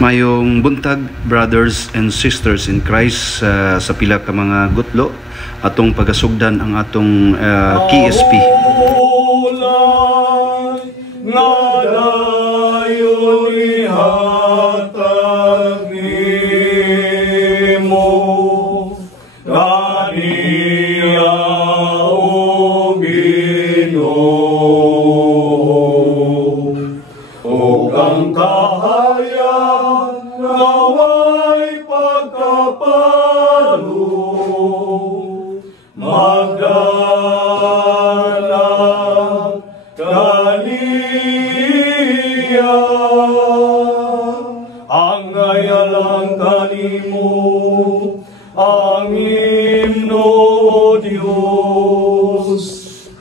Mayong buntag, brothers and sisters in Christ, sa pila ka mga gutlo atong pagasugdan ang atong KSP.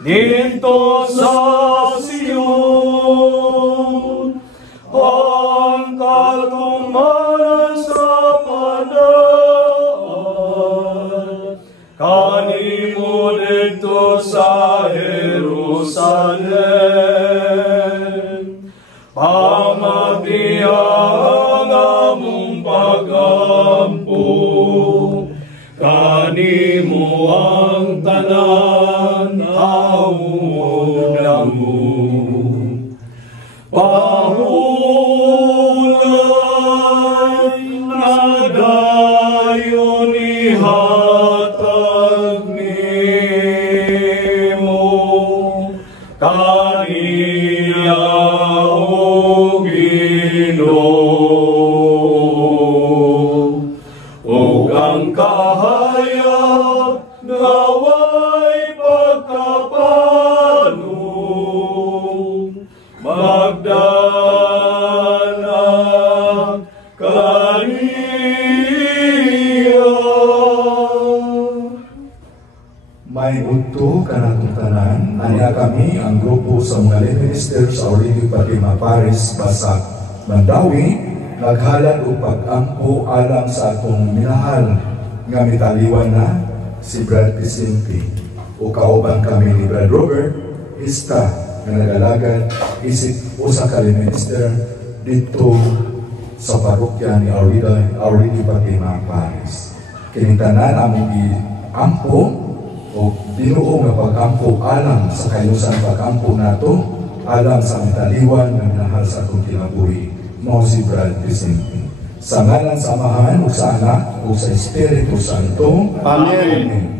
Dito sa Sion, ang katumaran sa padaan, kanimo dito sa Jerusalem, pamagdiang among pagampo, kanimo ang tanan pahulay na dayon ihatag nimo kaniya o Ginoo ug ang kahayag naway pagkapano magdanag kaniya. May udto kanatong tanan, anya kami ang grupo sa mga lay minister sa Aurelio Fatima Paris Basak Mandawi, naghalad o pag-ampo alang sa atong minahal nga mitaliwan na si Brad Vicente o kauban kami ni Brad Robert Ista na nagalagad isip usa ka minister dito sa parokya ni Aurelio Fatima Paris. Kinintanan among i-ampo o binuo nga pag-ampo alang sa kayusan pag-ampo nato alang sa mitaliwan nga minahal sa atong kinabuhi mao si Brad Vicente. Sa ngalan sa Amahan o sa Anak o sa Espiritu Santo. Amen.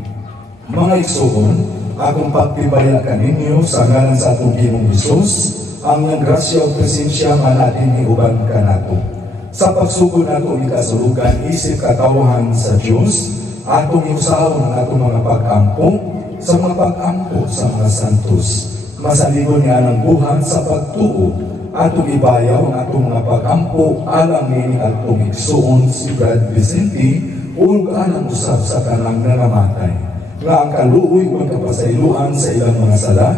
Mga igsoon, akong pagtibaya kaninyo sa ngalan sa atong Ginoong Hesus, ang grasya o presensya nga natin iuban ka nato. Sa pagsugod nato ni kasulugan, isip katawahan sa Diyos, atong iusahaw ng atong mga pag-ampo, sa mga pag-ampo sa mga santos. Masaligon niya ng buhat sa pagtuo, atong ibayaw ang atong mga pag-ampo, alang nini atong igsuon si Brad Vicente, o alang usap sa kanang nangamatay. Nga ang kaluoy o kapasayloan sa ilang mga sala,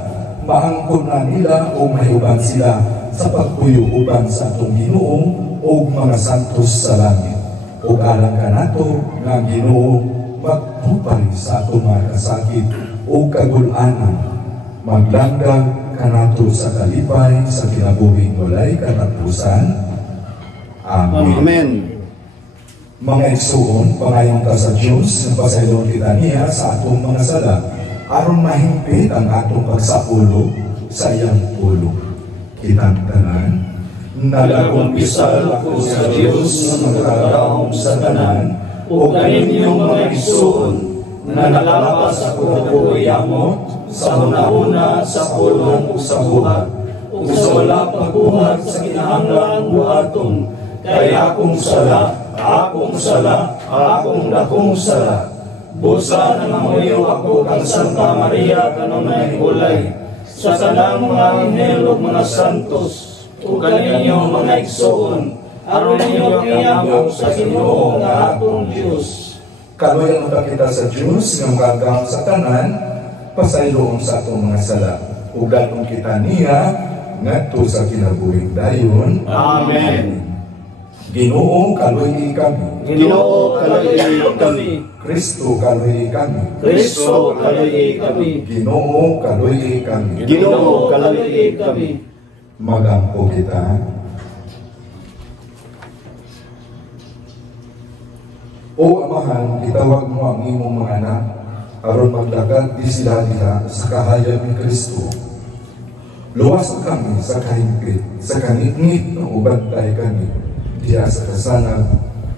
maangkon na nila o mahiuban sila sa pagpuyo-uban sa atong Ginoo o mga santos sa langit. O alang ka nato nga Ginoo magtupay sa atong mga kasakit o kagulanan, maglanggam ka nato sa kalipay sa kinabuhing walay katapusan. Amen. Amen. Mga igsuon, pangayon ta sa Diyos, napasaylon kita niya sa atong mga sala, aron mahimpit ang atong pagsapulo sa iyang pulo. Kitang tanan, nalakumpisal ako sa Diyos na magkagaong sa tanan, o kaninyong mga igsuon, na nakalapas ako na kuwayamot, sa una-una, sa pulong o sa buhat, o sa wala pagbuhat sa kinahanglan buhaton, kaya akong sala, akong dakong sala. Busa na nanguyo ako kang Santa Maria kanunay hulay, sa tanang mga anghel ug mga santos, o kaninyo mga igsuon, aron ninyo kayamo sa Ginoo nga atong Dios. Kaluyan mo kita sa Diyos nga magagang sa tanan, pasayloon sa atong mga sala, ug gatong kita niya ngadto sa kinabuhing dayon. Amen. Ginoo kaluy kami. Ginoo kaluy kami. Kristo kaluy kami. Kristo kaluy kami. Ginoo kaluy kami. Ginoo kaluy kami. Magampo kita. O Amahan, gitawag mo ang imong mga anak, aron maglakad di sila diha sa kahayag ni Kristo. Luwas kami sa kahimpit, sa kanitngit na ubantay kami, diha sa kasanag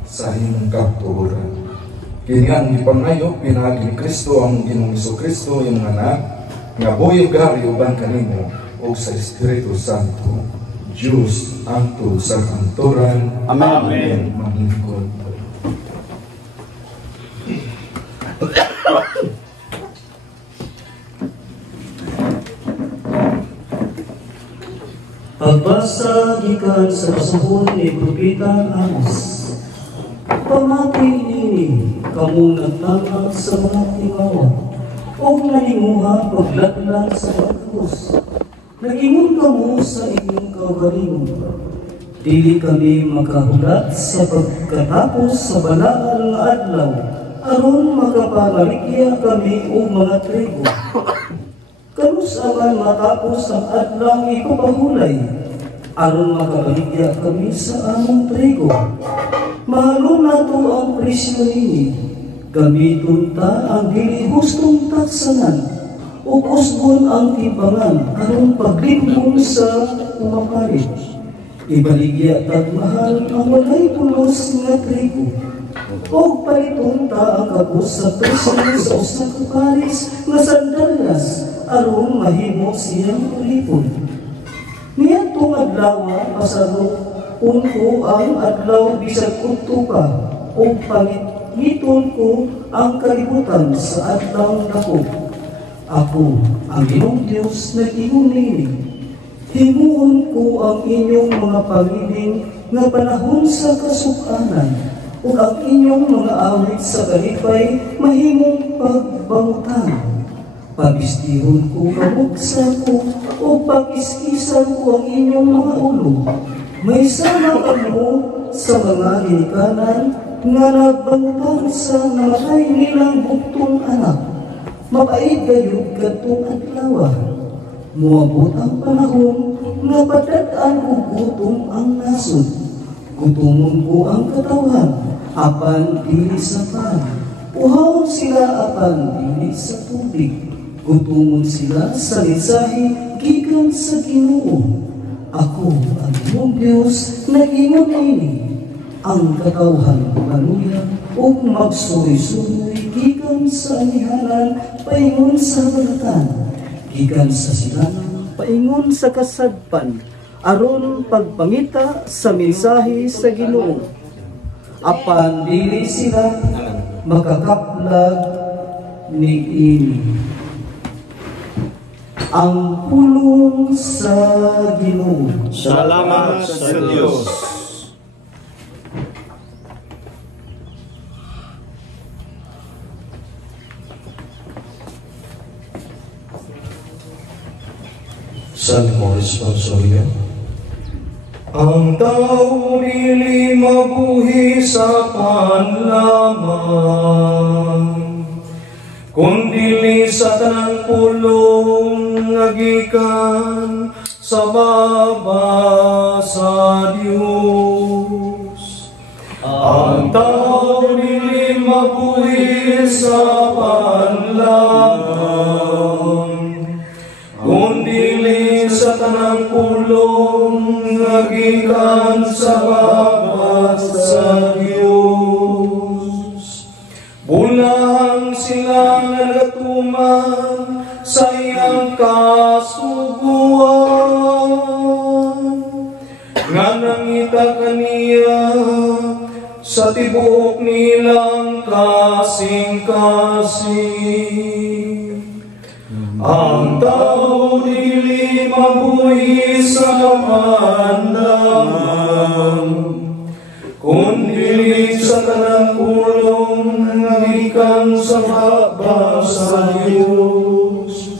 sa imong kapturan. Kini ang ipangayo, pinagi ni Kristo ang Ginoong Kristo, yung anak, nga boy gari uban kanimo, o sa Espiritu Santo, Diyos angtod sa kanturan. Amen. Maglingkod. Pagbasa gikan sa kasubon ni Propeta Amos. Pamati nini kamo nagtangak sa mga timawa o nalinguha paglaglag sa pagkos. Nagingon kamo sa inyong kaugalingon. Dili kami makahulat sa pagkatapos sa balaal nga adlaw aron makapangaligya kami o mga trigo. Kanus aman matapos ang adlang ipapahulay, aron makabaligya kami sa among trigo. Mahalo na to ang presyo nini, gamiton ta ang dili hustong taksanan, o kusbon ang timbangan, aron paglimbong sa umapalit. Ibaligya tag mahal ang walay pulos nga trigo. O paliton ta ang kabus sa presyo sa usa ka paris nga sandalyas, aron mahimo siyang ulipon. Niyadtong adlaw pasalo unko ang adlaw bisag udto pa o pangiton ko ang kalibutan sa adlaw dako. Ako ang Ginoong Dios nag-ingon nini. Himuon ko ang inyong mga pangiling nga panahon sa kasuk-anan ug ang inyong mga awit sa kalipay mahimong pagbangutan. Pabistihon ko kabuksa ko o pag-iskisan ko ang inyong mga ulo. May sama kamo sa mga hinikanan nga nagbangutan sa namatay nilang buktong anak. Mapait gayud kadtong adlaw. Muabot ang panahon nga padad-an og gutom ang nasod. Gutomon ko ang katawan, apan dili sa pan. Uhaw sila apan dili sa tubig. Gutumon sila sa mensahe gikan sa Ginoo. Ako ang iyong Diyos nag-ingon ini. Ang katawhan manuya ug magsuloy-suloy gikan sa anihanan paingon sa balatan. Gikan sa silangan paingon sa kasadpan aron pagpangita sa mensahe sa Ginoo. Apan dili sila makakaplag ni ini. Ang pulong sa Ginoo. Salamat sa Diyos. Salmo responsorio. Ang tao dili mabuhi sa panlamang, kundili sa tanang pulong nagikan sa baba sa Diyos. Ang tao dili mabuhi sa panlamang, kundili sa tanang pulong nagikan sa baba sa Diyos. Bulang silang nagatuman sa iyang kasuguan, nga nangita kaniya sa tibok nilang kasing-kasing. Ang tao dili mabuhi sa panlamang, kundi sa tanang pulong nagikan sa baba sa Diyos.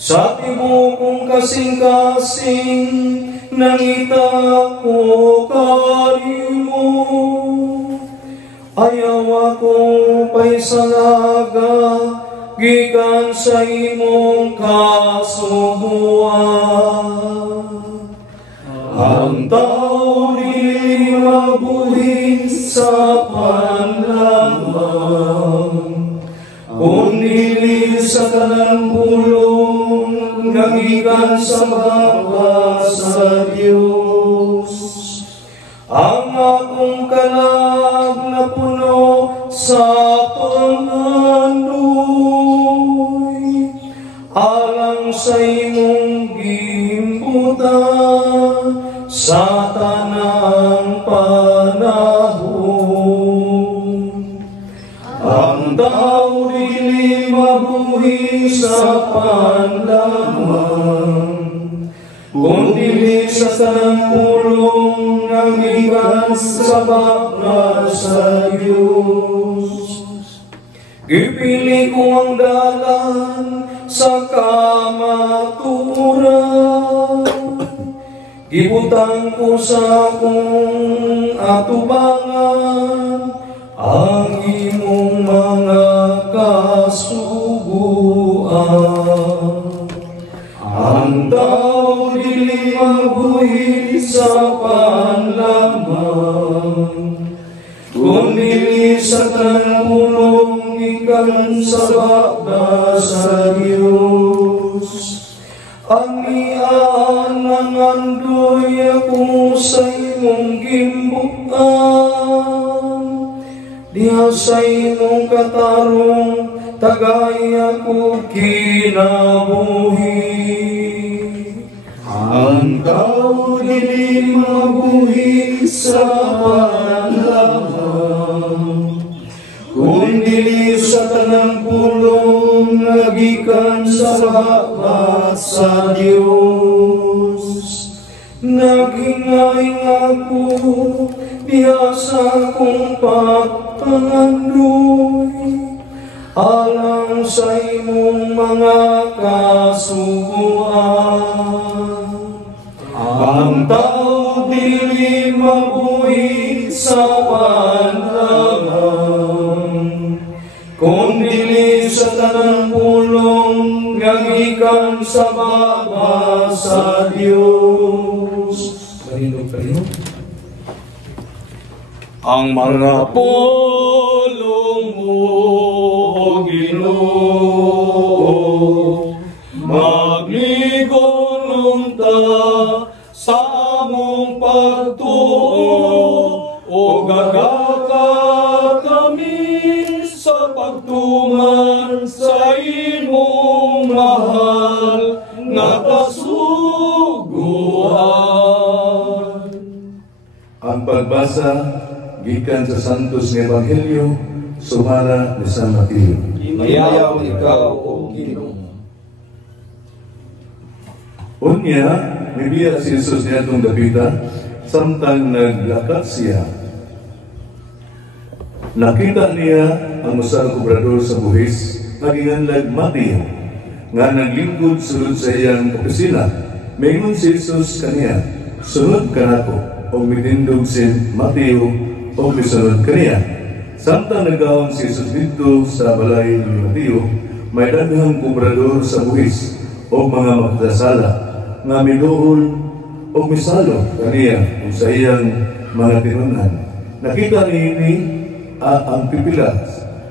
Sa tibokong kasing-kasing nangita ko kanimo, ayaw ako pa'y salaga gikan sa imong kasubuan. Ang tao dili mabuhi sa panlamang, kundi sa tanang pulong nagikan sa baba sa Diyos. Ang akong kalag na puno sa pangandoy, alang sa imong gimbutan sa tanang panahon. Ang tao dili mabuhi sa panlamang, kundi sa tanang pulong nagikan sa baba sa Diyos. Gipili ko ang dalan sa kamaturan, gibutang ko sa akong atubangan ang imong mga kasuguan. Ang tao dili mabuhi sa panlamang, kundi sa tanang pulong gikan sa baba sa Diyos. Ang iaan andoy ako sa imong gimbukan, diha sa imong katarong tagay ako kinabuhi. Ang tao dili mabuhi sa panlamang, kundi sa tanang pulong nagikan sa baba sa Diyos. Naghingaing ako diha sa akong pagpangandoy, alang sa imong mga kasuguan. Ang tao dili mabuhi sa panlamang, kundi sa tanang pulong nagikan sa baba sa Diyos. Marinog. Ang mga pulong mo, O Ginoo, magligulong ta sa among pagtuo, o gagaka kami sa pagtuman sa imong mahal na kasuguan. Ang pagbasa gikan sa Santos nga Ebanghelyo sumara ni San Mateo. Mayayaw ikaw, O Ginoo. Unya, mibiya si Jesus niya itong Davida, samtang naglakat siya. Nakita niya ang usang kubrador sa buhis, naginganlag Mateo, nga naglingkod sulod sa iyang opisina. Mayroon si Jesus kaniya, sunod ka nako, o mitindog si Mateo, o misunod kaniya. Samtang nagawang si Jesus dito sa balay ni Mateo, may daghang kubrador sa buhis, o mga magdasala, nga miduol o misalo kaniya kung sa iyang mga tinunan. Nakita niini ang pipila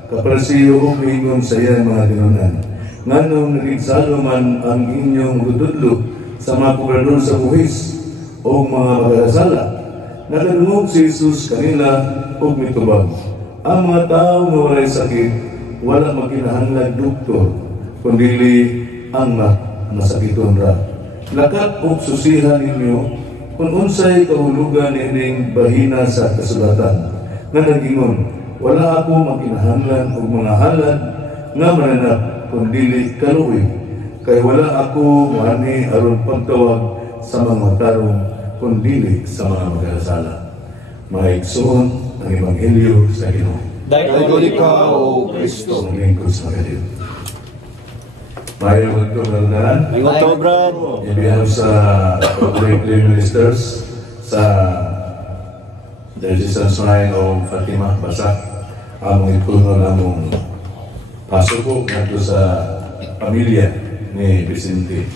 kaprasiyo o mihingon sa iyang mga tinunan. Nganong naginsalo man ang inyong rutudlo sa mga kubrador sa buhis o mga magdasala. Nagadungog si Jesus kanila o mitubag. Ang mga tao nga walay sakit, wala magkinahanglag doktor, kundi ang masakiton ra. Lakat o susihan ninyo kung unsay kahulugan ining bahina sa kasulatan nga nagingon, wala ako magkinahanglan o mga halad nga mananap kundi kaluoy, kay wala ako mani aron pagtawag sa mga tarong kundi sa mga magdasala. Mga igsoon ang Ebanghelyo sa Ginoo. Dayon ikaw, O Kristo. Ang lingkod sa Ginoo. Maayong magtumaldaran. Mayong Brad. Ibihan sa public ministers sa the Resistance Shrine of Fatima, Basak. Among ipuno namong pasuko nato sa pamilya ni Vicente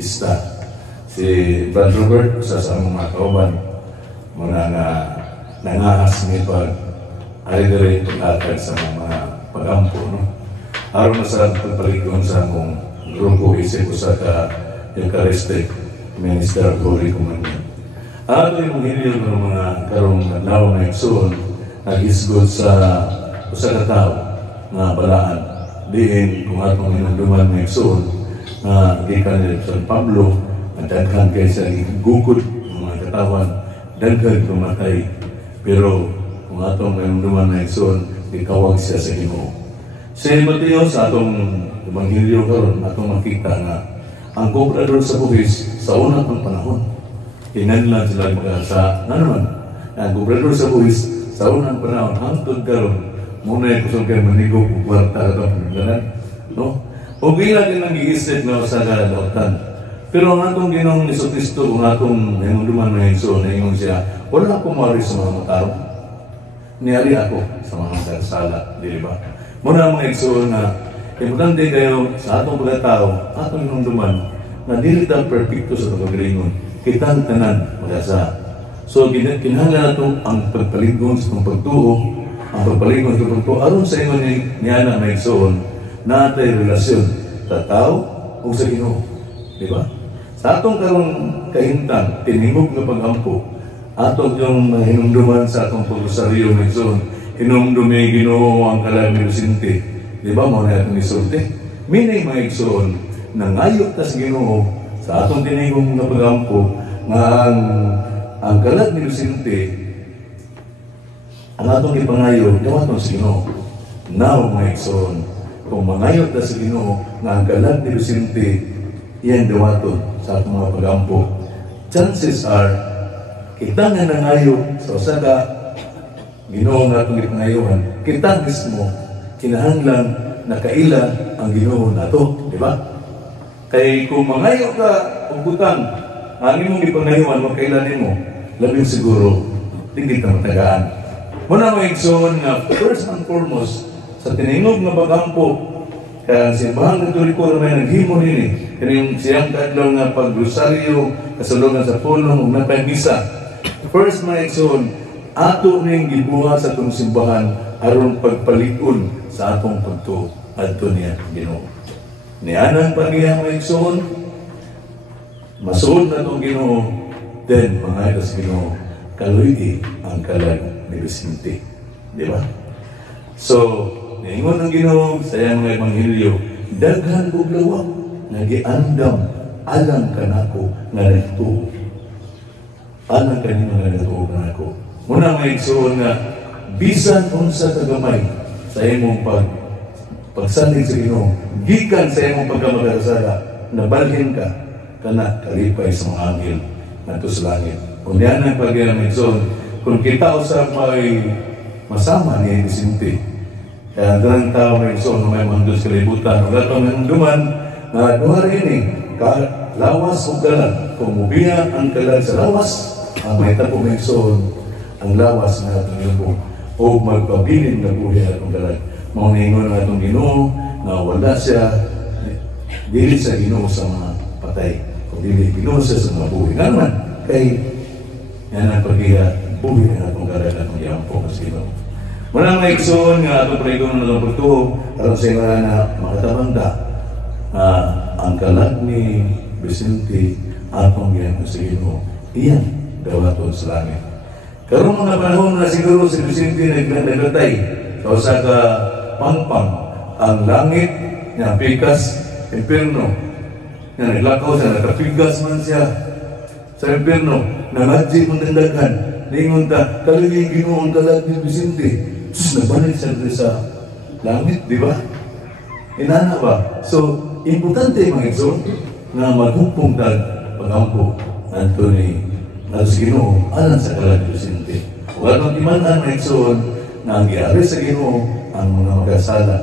Ista. Si Brad Robert, sa among mga kauban, muna nga nangahas ni pag ari-diri pag-atag sa mga pagampo, no? Aron na sa pagpalikon sa akong grupo isip ko sa Eucharistic Minister of Holy Communion. Ato yung hinil ng mga karong adlaw na igsoon nag-isgod sa usa ka tawo nga balaan diin kung atong hinumduman na igsoon na gikan ni San Pablo ang daghan kay sa gugod ng mga katawan daghan pumatay pero kung atong hinumduman na igsoon ikawag siya sa Ginoo. Sa Mateo sa atong Ebanghelyo karon atong makita nga ang gobernador sa buhis sa unang panahon kinahanglan sila sa naman ang gobernador sa buhis sa unang panahon hangtod karon muna yung kusog kayo manigog o kwarta ka panagalan, no? O bila din ang iisip na sa kalautan. Pero ang atong Ginoong Jesucristo, kung atong hinumduman na Iso, na ingon siya, wala akong mawari sa mga matarong. Niyari ako sa mga karsala, di ba? Muna mga Iso na, importante kayo sa atong pagkatao, atong hinumduman, na dili ta perfecto sa pagkagalingon, kitang tanan magasa. So, kinahanglan nato ang pagpaligon sa itong pagtuo, ang pagpalingon sa pagtuo, aron sa inyo niya na may igsoon, natay relasyon sa tao o sa Ginoo. Di ba? Sa atong karong kahintang, tiningog na pag-ampo, atong yung hinumduman sa atong pag-usaryo may igsoon, hinumdumi Ginoo ang kalag ni Lusinti. Di ba? Muna atong isulti. Minay may igsoon, nangayot ta sa Ginoo sa atong tiningog na pag-ampo, nga ang kalag ni Lusinti, ang atong ipangayo, dawaton sa Ginoo. Now, mga igsoon, kung mangayot na sa Ginoo, nga ang kalag ni Lusinti, iyang dawaton sa atong mga pagampo. Chances are, kita nga nangayo sa usaga, Ginoo nga atong ipangayohan, kita mismo, kinahanglan nakaila ang Ginoo nato, di ba? Kaya kung mangayo ka, ugutan, ang imong ipangayohan, makailan mo, labing siguro, hindi ka matagaan. Muna mo igsoon nga, first and foremost, sa tiningog nga pagampo, kaya ang simbahan katoliko na may naghimo nini, kaya siyang kadlaw nga pag-rosaryo, kasulungan sa pulong, umapay misa. First mga igsoon, ato ning gibuha sa itong simbahan, aron pagpalikon sa atong pagtuo, adto niya Ginoo. Nianang pagiyang mga igsoon, masuod na itong Ginoo, then mga itas Ginoo, kaluigi ang kalag ni Lusinti. Di ba? So, naingon ang Ginoo sa iyang mga Ebanghelyo, daghan og lawak nga giandam alang kanako nga nagtuo. Alang kanino nga nagtuo kanako. Muna may igsoon nga bisan unsa ka gamay sa imong pagsalig sa Ginoo, gikan sa imong pagkamag-arsala, nabalhin ka kana kalipay sa mga anghel ngadto sa langit. Kung diyan ang pag-igsoon, kung kita usap may masama ni Lusinti, kaya darang tao may igsoon na may mandos kalibutan, o gatong hinumduman na duha rin lawas o galag. Kung mubiya ang kalag sa lawas, ang may tapo may igsoon, ang lawas na itong ilbo, o magpabilin na buhay atong galag. Mauningon na itong Ginoo, na wala siya, dili sa Ginoo sa mga patay, kung dili Ginoo siya sa mga buhay. Nga naman, kay yan ang pag-iya, buhay na itong galag at itong iyampo sa Ginoo. Muna mga igsoon nga itong paligon na itong pagtuho, alam sa mga na makatabanda, ang kalag ni Vicente atong iyampo sa Ginoo, iyan dawaton sa langit. Karong mga panahon na siguro si Vicente naglatay sa usa ka pangpang ang langit niya pikas impierno niya naglakaw siya, nakapigas man siya sa impierno, nangadji mong tandaghan, lingon ta, kalagay Ginoo ang kalag ni Vicente, nabalik siya sa langit, di ba? Inana ba? So, importante mga igsoon na maghumpong tag pagampo Anthony na sa Ginoo alang sa kalag ni Vicente. Huwag nang imanan mga igsoon na ang giyari sa Ginoo ang mga magkasala.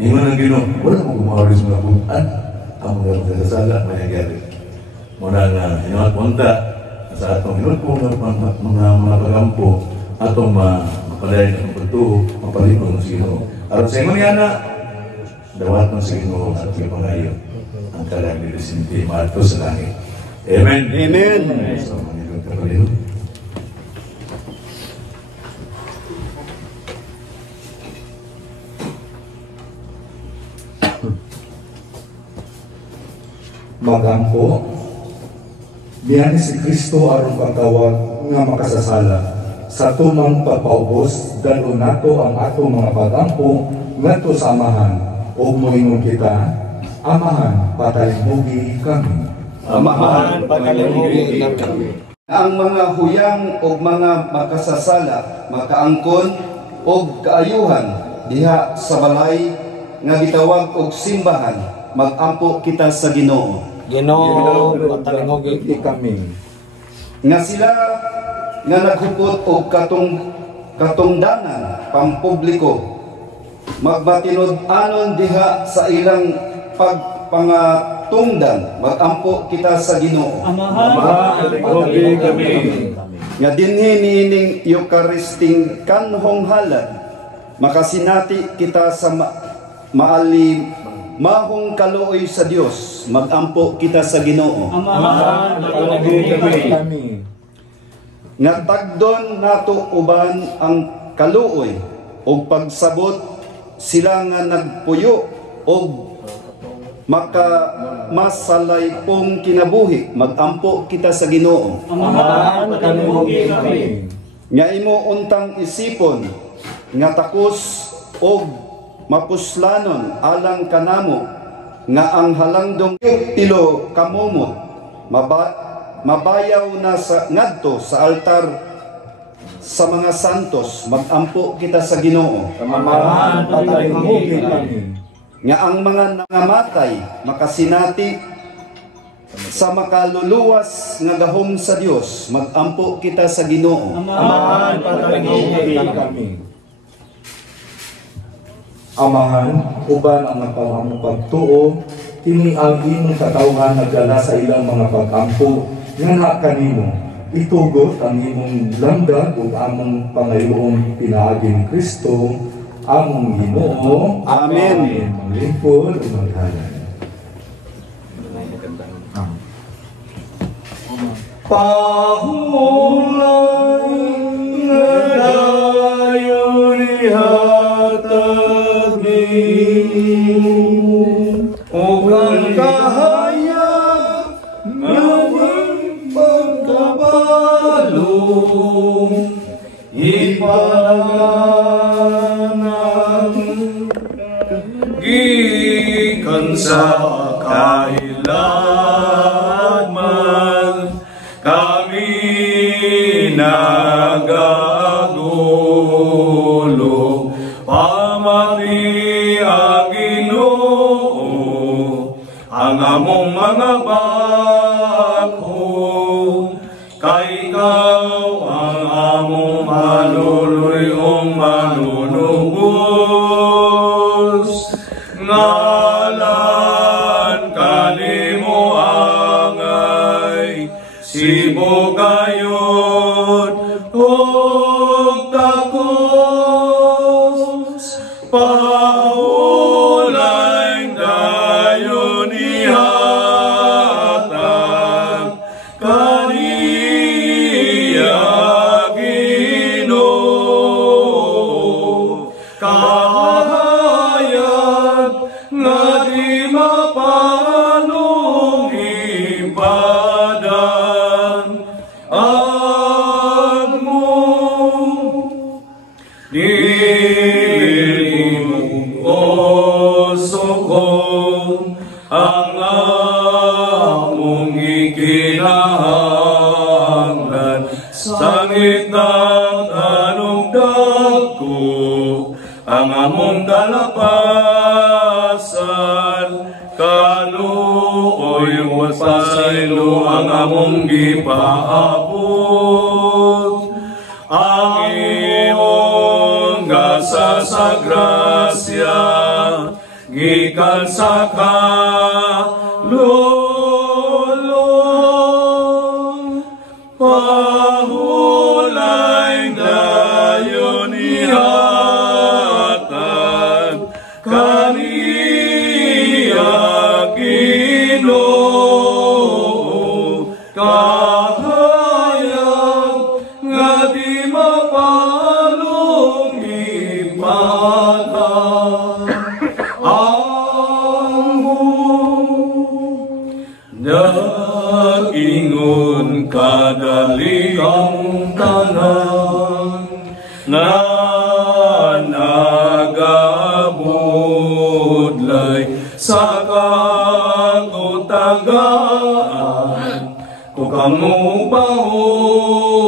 Ingon ang Ginoo, wala mo gumawari sa mga buwan, ang mga magkasala may giyari. Muna nga, hinawat punta sa atong hinulpong mga pagampo, atong mapalayan ng pagtuho, mapalikon ng Ginoo. Aron sa ingon yan na, dawat ng Ginoo at ipangayo ang kalag ni Vicente, maato sa langit. Amen? Amen! So, manilong ka paliho. magampo. Biyani si Kristo aron pagtawag nga makasasala sa tumang pagpaubos dalo nato ang atong mga pagampo ngadto sa amahan ug moingon kita, Amahan, patalimugi kami. Amahan, patalimugi kami. Ang mga huyang o mga makasasala, makaangkon o kaayuhan diha sa balay nga gitawag og simbahan, magampo kita sa Ginoo. Ginoo, patalimugi kami. Nga sila nga naghupot og katungdanan pampubliko, magmatinud-anon diha sa ilang pagpangatungdan, magampo kita sa Ginoo. Amahan, patalimugi kami. Nga dinhi niining Eucharisting kanhong halad, makasinati kita sa mahong kaluoy sa Dios, magampo kita sa Ginoo. Amahan, patalimugi kami. Nga tagdon nato uban ang kaluoy ug pagsabot sila nga nagpuyo og masalay pong kinabuhi, magampo kita sa Ginoo. Amahan, patalimugi kami. Nga imo untang isipon nga takos og mapuslanon alang kanamo nga ang halangdong tilo kamumot mabayaw na sa ngadto sa altar sa mga santos, magampo kita sa Ginoo. Amahan, patalimugi kami. Nga ang mga nangamatay makasinati sa makaluluwas nga gahom sa Dios, magampo kita sa Ginoo. Amahan, patalimugi kami. Amahan, uban ang napamamong pagtuo, kini ang imong katawhan nagdala sa ilang mga pag-ampo nga na kanimo. Itugot ang imong lamdag ug among pangayoong pinaagi ni Kristo, among Ginoo. Amen. Maglingkod ug maghalay. Pahulay nga dayon ihatag nimo, ug ang kahayag nga walang pagkabalo, ipanang gikan sa kahilagman, kami nagagulo, pamati ang Ginoo, ang among mga bako, kay ikaw ang among maluluyong manunubos, ngalan kanimo angay, sibugayod ug takos, paulay dayon ihatag kaniya Ginoo, kahayag nga di mapalong ibadan agmo, dilimog o sukong ang among ikinahanglan, sangit ng anong dagko ang among kalapasan, kaluoy pasaylo ang among gipaabot, ang imong gasa sa grasya gikan sa kalulong, pahulay dayon ihatag kaniya Ginoo, kahayag nga di mapalong ibadan agmo, tanan nga nagabudlay sa kagutagaan kung kamo bahulay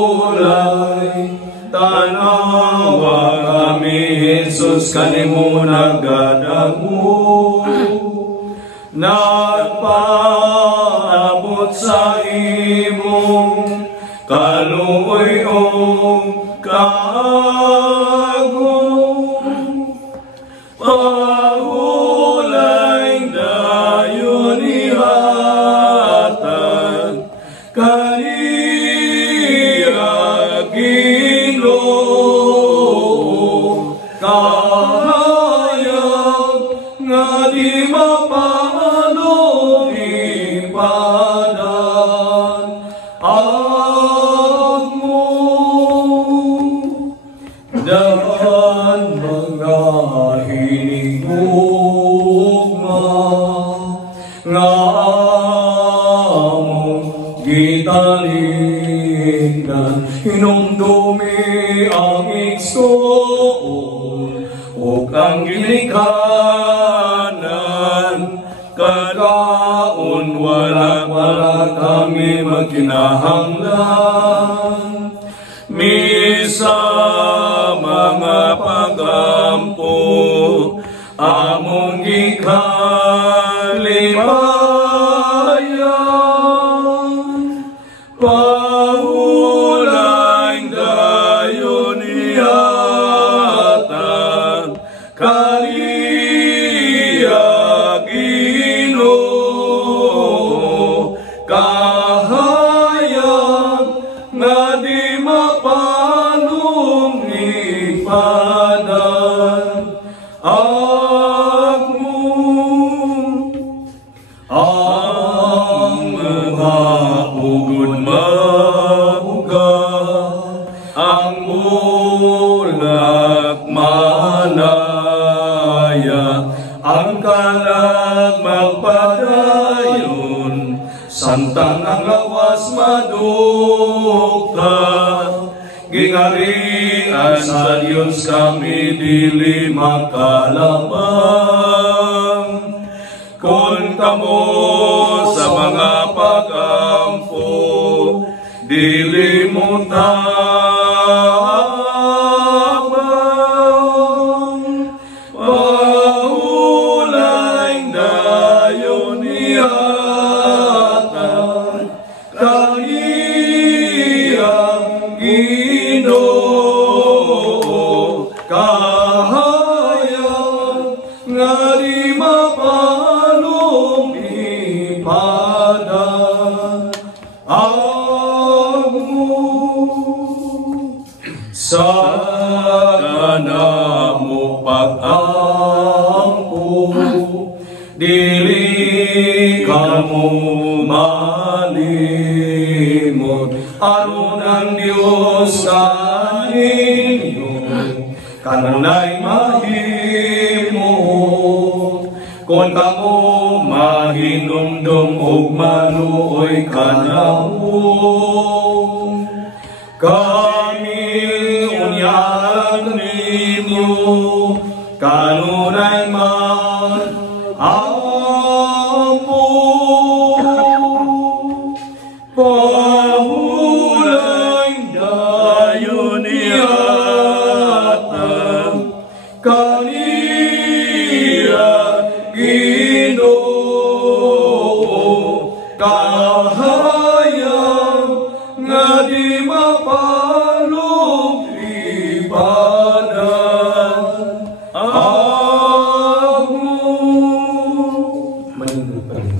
tanawa kami Jesus kanimo nagadago nagpaabot sa imong kaluoy o kaagom pahulay dayon ihatag kaniya Ginoo kahayag nga di mapano ipadan agmo dahan mga hinigugma nga among gitalingan hinumdumi ang igsoon ug ang ginikanan kadaon wala kami magkinahanglan misa mga pagampo among gikalimayan pahulay dayon ihatag kaniya Ginoo kahayag nga di mapanong ipadan agmo ang mga ugod mabuga ang bulak manaya ang kalag magpadayon santang ang lawas madukta gingarian sa Diyos kami dili makalabang kun kamo sa mga pagampo dili mo tabang pahulay dayon ihatag kaniyang Ginoo kahayag nga di mapalong ipadan agmo sa kanamo pag-ampo dili kamo malimot aron ang Dios kaninyo kanunay mahimot kon kamo mahinumdum og maluoy kanamo kami unyahan ninyo kanunay man ampo pahulay dayon ihatag kaniya Ginoo kahayag nga di mapalong ipadan agmo Manindot pa rin.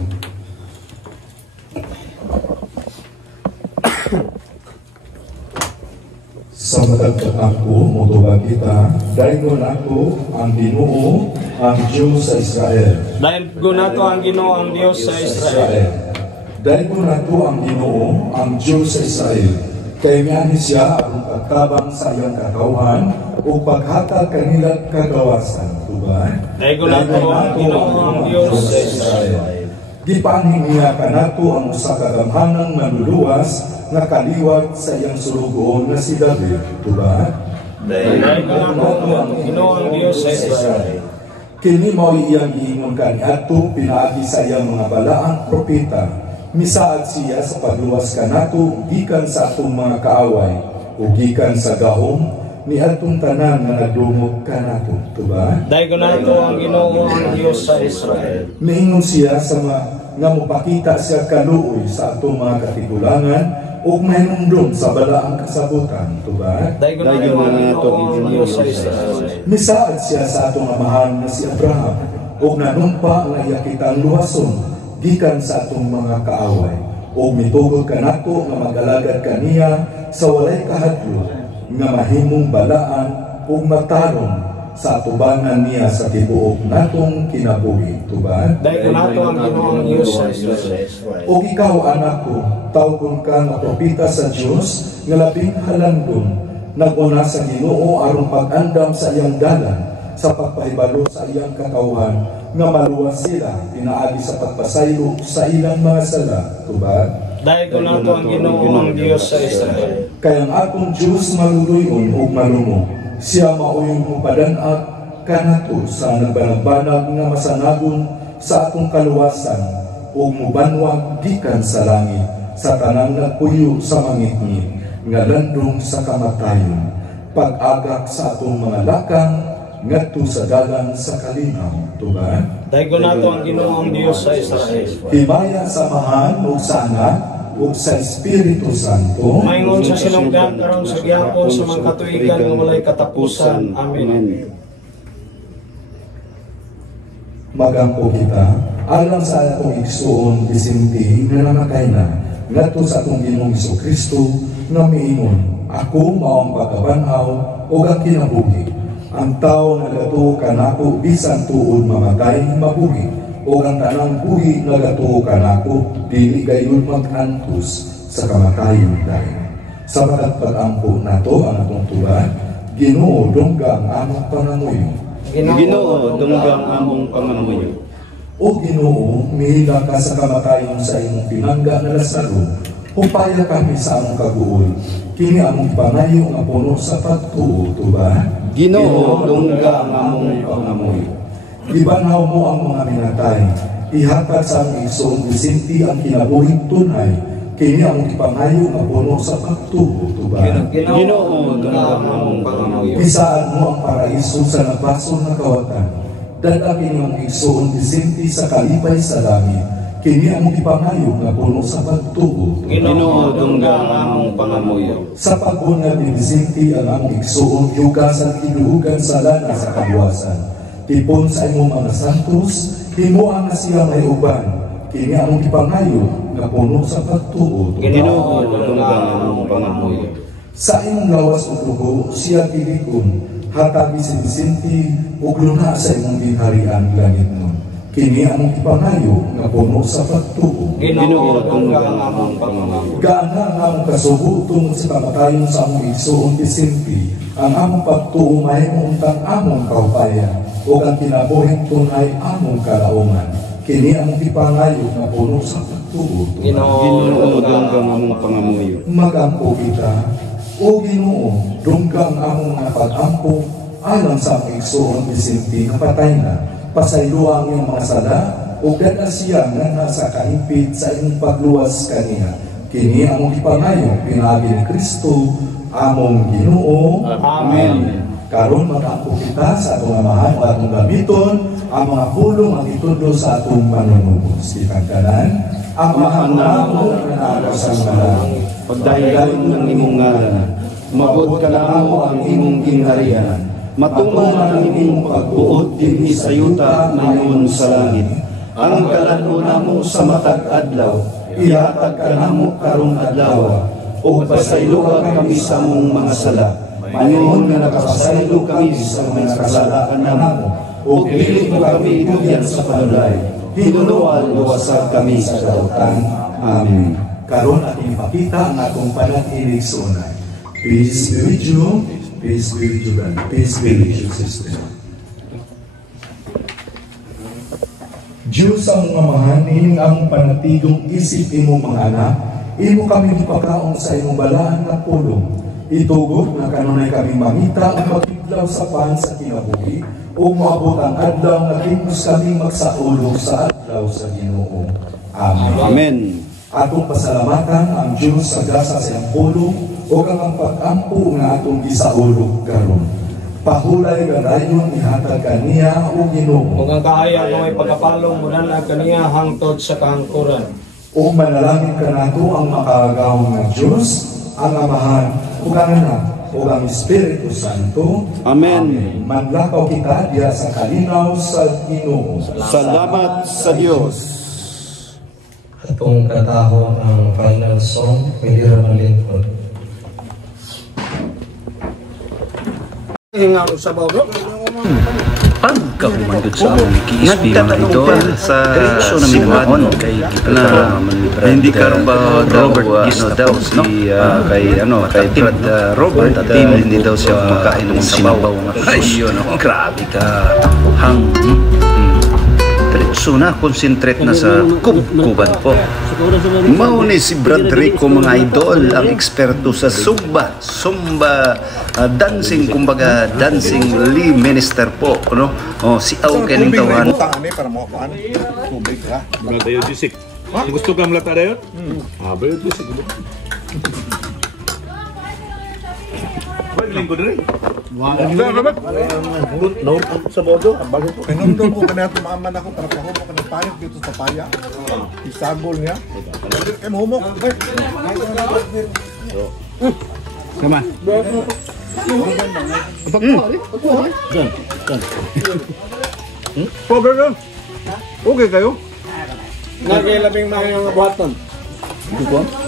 Sa matagtag ako, mutubag kita, dahil ko na ako ang Ginoo, ang Diyos sa Israel. Dahil ko na to ang Ginoo ang Diyos sa Israel. Dahil ko na to ang Ginoo, ang Diyos sa Israel. Kaya nga ni siya ang pagtabang sa iyang kagawahan o paghatag kanilang kagawasan. Diba? Dahil ko na to ang Ginoo ang Diyos sa Israel. Gipanhin niya kanato ang usa ka gamhanang manluluwas nga kaliwat sa iyang sulugoon nga si David, tuba? Dahil nato ang Ginoo ang Dios sa Israel. Kini mao iyang giingon kaniadto pinaagi sa iyang mga balaang propeta. Misaad siya sa pagluwas kanato gikan sa atong mga kaaway o gikan sa gahom ni atong tanan nga nagdumog kanato, tuba? Dahil nato ang Ginoo ang Dios sa Israel. Miingon siya sa nga mopakita siya kaluoy sa atong mga katigulangan ug mahinumdum sa balaang kasabutan, tuba? Dahil nato ang Dios sa Israel. Misaad siya sa atong amahan nga si Abraham ug nanumpa nga iya kitang luwason gikan sa atong mga kaaway ug mitugod kanato nga mag-alagad kaniya sa walay kahadlok nga mahimong balaan ug matarong sa atubangan niya sa tibuok natong kinabuhi, tuba? Dahil nato ang Ginoo ang Dios sa Israel. O ikaw, anak ko, tawgon ka nga propita sa Diyos nga labing halandon, nag-una sa Ginoo aron pag-andam sa iyang dalan, sa pagpahibalo sa iyang katawhan, nga maluwas sila, pinaagi sa pagpasaylo sa ilang mga sala, tuba? Dahil nato ang Ginoo ang Dios sa Israel. Kaya ang atong Diyos maluluyon o malumo, siya mauyong upadanag kanato sa nagbanag-banag nga masanagon sa atong kaluwasan o mubanwag gikan sa langit sa tanang nagpuyo sa mangitngit nga landong sa kamatayon pag-agak sa atong mga lakang ngadto sa dalan sa kalinaw, tuba? Dahil nato ang Ginoo ang Dios sa Israel. Himaya sa mahan o sa anak o sa Espiritu Santo. Maingon sa sinunggan karon sa gihapon sa mga katuigan nga walay katapusan. Amen. Magampo kita alang sa atong igsuon bisinti nga namatay na ngadto sa atong Ginoong Kristo nga miingon, ako mao ang pagkabanhaw ug ang kinabuhi. Ang tao nga gato kanako bisan tuod mamatay mabuhi. O ang tanang buhi nga gato kanako dili gayon mag-antos sa kamatayon dahil. Sa pag-ampo nato ang atong tuba, Ginoo dungga ang among pangamuyo. Ginoo dungga ang among pangamuyo. O Ginoo, mihila ka sa kamatayon sa imong pinangga na Lazaro. Upaya kami sa among kaguol. Kini among pangayo nga puno sa pagtuo, tuba? Ginoo dungga ang among pangamuyo. Ibanhaw mo ang mga minatay, ihatag sa aming igsoon bisinti ang kinabuhing tunay, kini ang ipangayo nga puno sa pagtuo, tuba? Ginoo dungga ang among pangamuyo. Pisaan mo ang paraiso sa nabasol na kawatan, dala kini ang igsoon bisinti sa kalipay sa langit, kini ang ipangayo nga puno sa pagtuo, Ginoo dungga ang among pangamuyo. sa pagbunga ni bisinti ang among igsoon yugasan kiluhugan sa lana sa kaluwasan. Tipon sa imong mga santos, himuan nga siya may uban, kini among ipangayo nga puno sa pagtuo, Ginoo dungga ang among pangamuyo. sa imong lawas ug dugo siya gilikon, hatag bisinti ug luna sa imong ginharian langit nun. Kini among ipangayo nga puno sa pagtuo. Ginoo dungga ang among pangamuyo. Gaana nga among kasubo tungod sa kamatayon sa among igsoon bisinti, ang among pagtuo mahimong untang among kaupayan, o ang kinabuhing tunay among kalaungan. Kini ang ipangayo nga puno sa pagtuo. Ginoo dungga ang among pangamuyo. Magampo kita, o Ginoo, dunggang among mga pag-ampo alang sa among igsoon bisinti nga patay na, pasayloang iyong mga sala, o gana siya nga nasa kaimpit sa imong pagluwas kaniya. Kini among ipangayo pinaagi ni Kristo, among Ginoo. Amen. Karon mag-ampo kita sa atong amahan o atong gamiton ang mga pulong ang itudo sa atong manunubos. Ikagkanan, amahan namo nga nasa langit, Pagdahilan ng imong ngalan, mabot ka namo ang imong ginharian. Matuman ang imong pagbuot dinhi sa yuta mayon sa langit. Ang kalano namo sa matag adlaw, ihatag ka namo karong adlaw. O pasaylo kami sa mong mga sala. Mayon nga nakapasaylo kami sa mga kasalaan namo. O dili mo kami iduyan sa panulay. Hinunuan luwasag kami sa dautan. Amen. karon ating ipakita ang atong panag-inig sa unay. Peace be with you, peace be with you, brother. Peace be with you, sister. Diyos sa mga mahaning ang panatigong isip imo mga anak, imo kami ipakaon sa imong balaan na pulong. Itugod na kanunay kami mangita ang magpiglaw sa pan sa kinabuhi o maabot ang adlaw nga himos kami magsaulog sa adlaw sa Ginoo. Amen. Amen. Atong pasalamatan ang Diyos sa gasa sa iyang pulong o kang pag-ampo nga atong gisaulog karon. Pahulay ganayon ihatag kaniya o Ginoo. Kung ang kaaya nga may pagkapalong muna na kaniya hangtod sa kahangkuran. O manalangin ka nato ang makaagawang ng Diyos, ang Amahan, o ang Anak, o ang Espiritu Santo. Amen. Manlakaw kita diya sa kalinaw sa Ginoo. Salamat sa Diyos. Atong katahon ang final song, pwede raman lingkod. Hinga sa bawro. Pagkahumandod sa among KSP mga idol sa simbahan kay na hindi karon ba Robert Gisno daw si kay Brad Robert at hindi daw siya makain ng sinabaw nga presyo no grabe ka hang diretso na concentrate na sa kuban po. Mao ni si Brad Rico mga idol ang eksperto sa Zumba dancing, kumbaga dancing Lee minister po, no? Oh, si Aw kening tawahan. Para mo kuan. Tubig ha. Brad tayo disik. Gusto ka malata dayon? Bayo disik. Lingkod rin. Sa bodo, pinundol ko kanina tumaman ako para pahumo ka ng payok dito sa paya. Isagol niya. Eh, mahumok. Sama. Okay kayo? Nagilabing mga nga buhaton.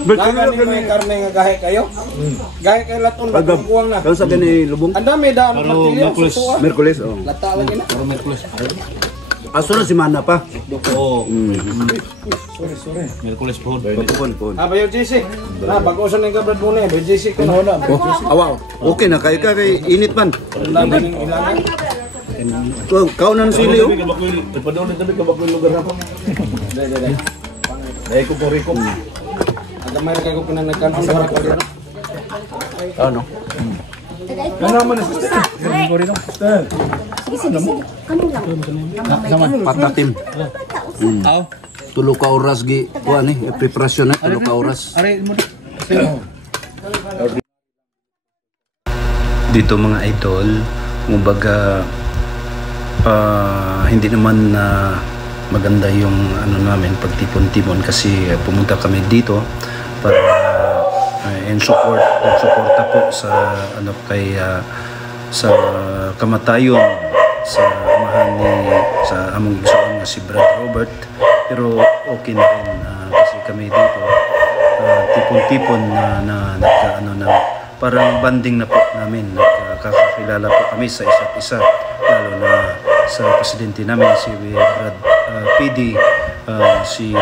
Lagan ni may karne nga gahe kayo. Gahe kayo laton magkukuwang na. Kalau sa gani lubong Ang dami daan matilyo susuwa. Merkules oh. Lata lagi na. Aso na si Mana pa. Merkules po. Pon. Ah, bayo JC. Na bago sa ning gabrad mo na, bayo JC ko na. Awaw. Okay na kay init man. Laban ning ilangan. Kau na sili oh. Padulong tabi ka bago lugar na po. Dai ko Rico. Ang gamay na kayo pinanagkan sa ko dito. Ano? Patatim. Tulo ka oras gi kuan ni preparasyon na tulo ka oras. Dito mga idol, kumbaga hindi naman maganda yung ano namin pagtipon-tipon kasi pumunta kami dito para suporta po sa ano kay sa kamatayon sa amahan ni sa among igsoon nga si Brad Robert, pero okay na rin kasi kami dito tipon-tipon na parang banding na po namin, nagkakakilala po kami sa isa't isa, lalo na sa presidente namin si Brad PD, si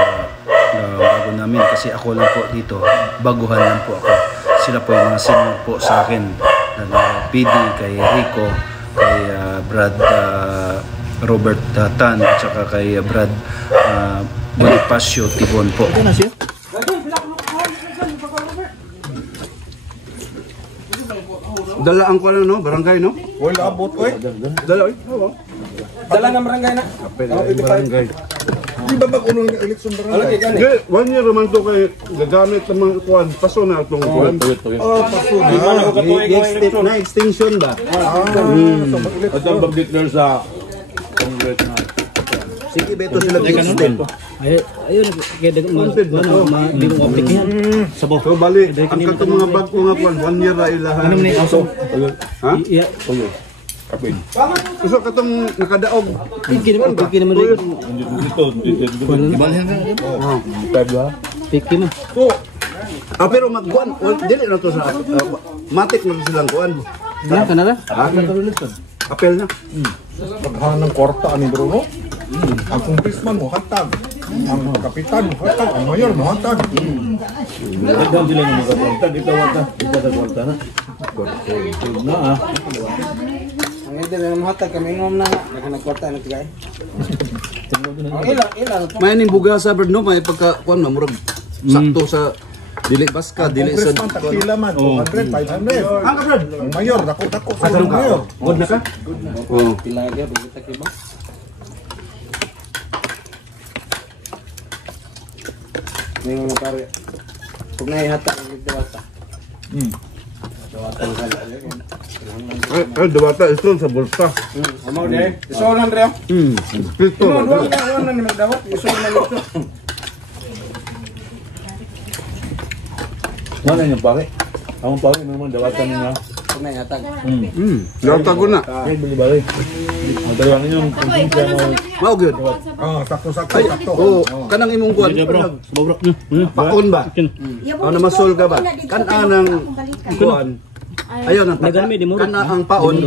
bago namin kasi ako lang po dito, baguhan lang po ako, sila po yung mga senior po sa akin, PD, kay Rico, kay Brad Robert Tan, at saka kay Brad Bonifacio Tibon po. Dala ang kuala no, barangay no? Wala abot ko eh. Dala oy. Dala na barangay na. Barangay. Di ba mag-unong eleksyon barangay? Wala kay gani. Hindi, 1 year naman to kay gagamit ng mga kuwan. Paso na itong kuwan. Paso Di man ako katuig ng eleksyon. Na extinction ba? At ang mag-declare sa Congress na. Sige beto sila extend. Ayun, kaya dagang hindi mo aplikihan. So bali, ang katong mga bag ko nga kuwan, 1 year na ilahan. Ano man aso? Ha? Iya. Gusto katong nakadaog. Piki naman Piki man. Pero magkuan, dili na to sa matik na to silang kuan. Yan ka na ra? Apel na. Paghahan ng kwarta ni Bruno. Ang congressman mo hatag. Ang kapitan mo hatag. Ang mayor mo hatag. Nagdaan sila ng mga kwarta. Dito wata. Dito sa kwarta na. Na ah. Ang hindi na mahatag kami ngom na. Naghanag kwarta na tigay. Ilang. May ning buga sa bird no, may pagka kuan murag sakto sa dili baska, dili sa Congressman, takila man, 200, 500. Ang kabrad. Ang mayor, dako sa mayor. Good na ka? Oh. Pila lagi kita kiba. May mga pare. Pag naihata ang dawata. Dawata ka lagi. Ay, dawata istron sa bulsa. Amo de. Isolan re. Pito. Wala ni magdawat. Isolan nito. Mana yung pare? Ang pare naman dawatan niya. Pag naihata. Dawata ko na. Ay, bali-bali. Ang dalawang ninyong kumpinsa mo. Mao gyud. Sakto. Oh, kanang imong kuan. Paon ba? Ano masol ka ba? Kanang kuan. Ayun ang kana ang paon.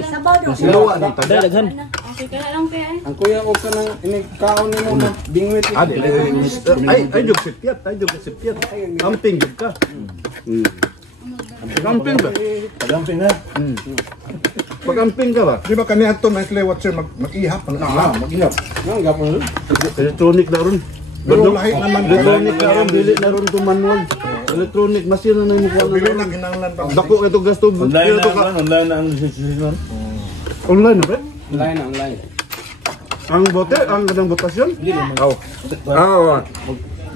Siluwa ni taga. Daghan. Okay ka lang kaya. Ang kuya o ka nang inikaon ni mo na bingwit. Ay jud sipyat, Camping jud ka. Camping ba? Pagamping na. Pag-camping ka ba? Di ba kaniya ito, nice watcher, mag-ihap. Mag-inap. Nang gapon. Electronic na ron. Pero lahi naman. Electronic na ron, dili na ron to manual. Electronic, machine na mo kuan. Bili na kinanglan pa. Dako ito gasto. Online na ang decision. Online na ba? Online. Ang bote, ang kanang botasyon?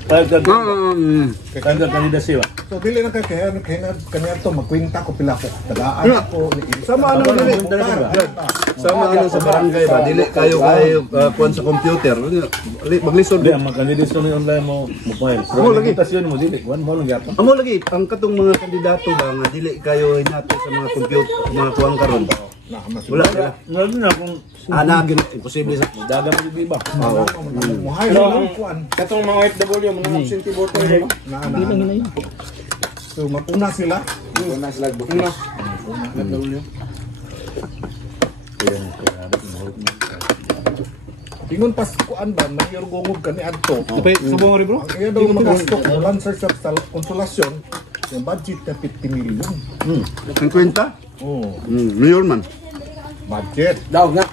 Kaya kandidacy ba? So, dili na kaya kaniya ito, magkwinta ko pila ko. Tagaan ako. Sama ano dili? Sama ano sa barangay ba? Dili kayo kuan sa computer. Maglisod. Hindi, ang kandidacy ni online mo file. Amo lagi. Presentasyon mo dili. Kuan mo lang gyapon. Amo lagi, ang katong mga kandidato ba nga dili kayo hinato sa mga computer, mga kuan karon. Wala sila. Ngayon na kung Imposible sa daga mo di ba? Muhay Pero lang ang kuan. katong mga OFW mga absentee voter mo. So, mapuna sila. Una sila bukno. OFW. Ingon pas kuan ba, mayor gungog kani adto. Subong ri bro. Ang iya daw magasto ko lancer sa konsolasyon, yung budget na 50 million. 50? Oh, Mayor man. budget. Daw nga.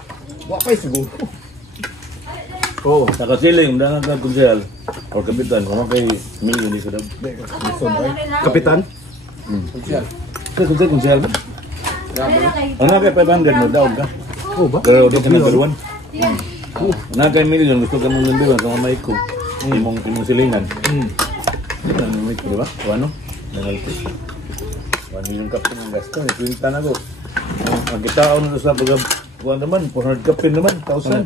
Wa pa'y siguro. Oo. Sa kasiling, undangan ka konsehal or kapitan, kung kay million di ka daw. Listen, ay. Kapitan? Kasi konsehal ba? Ang nakay 500 mo daw ka. Oo ba? Pero di ka na daluan. Nakay million, gusto ka mong nandiwan sa mamay ko. Imong silingan. Ano mo ito, di ba? O ano? Nangalti. 1 million kapin ang gasto. Kwinta na ko. Magkitaon na sa pag kuha naman, 400 kapin naman, 1,000.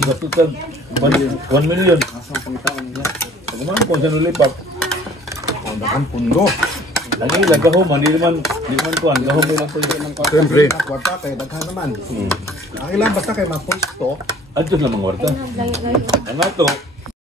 Gasto ka 1 million. Pag naman, kung saan ulipap. Ang dakan pundo. Ang ilang kahuman, di naman kuhan. Kahuman lang po yun. Siyempre. Kwarta kay daghan naman. Ang ilang basta kay mapusto. Adjust lang mga warta. Ang ato,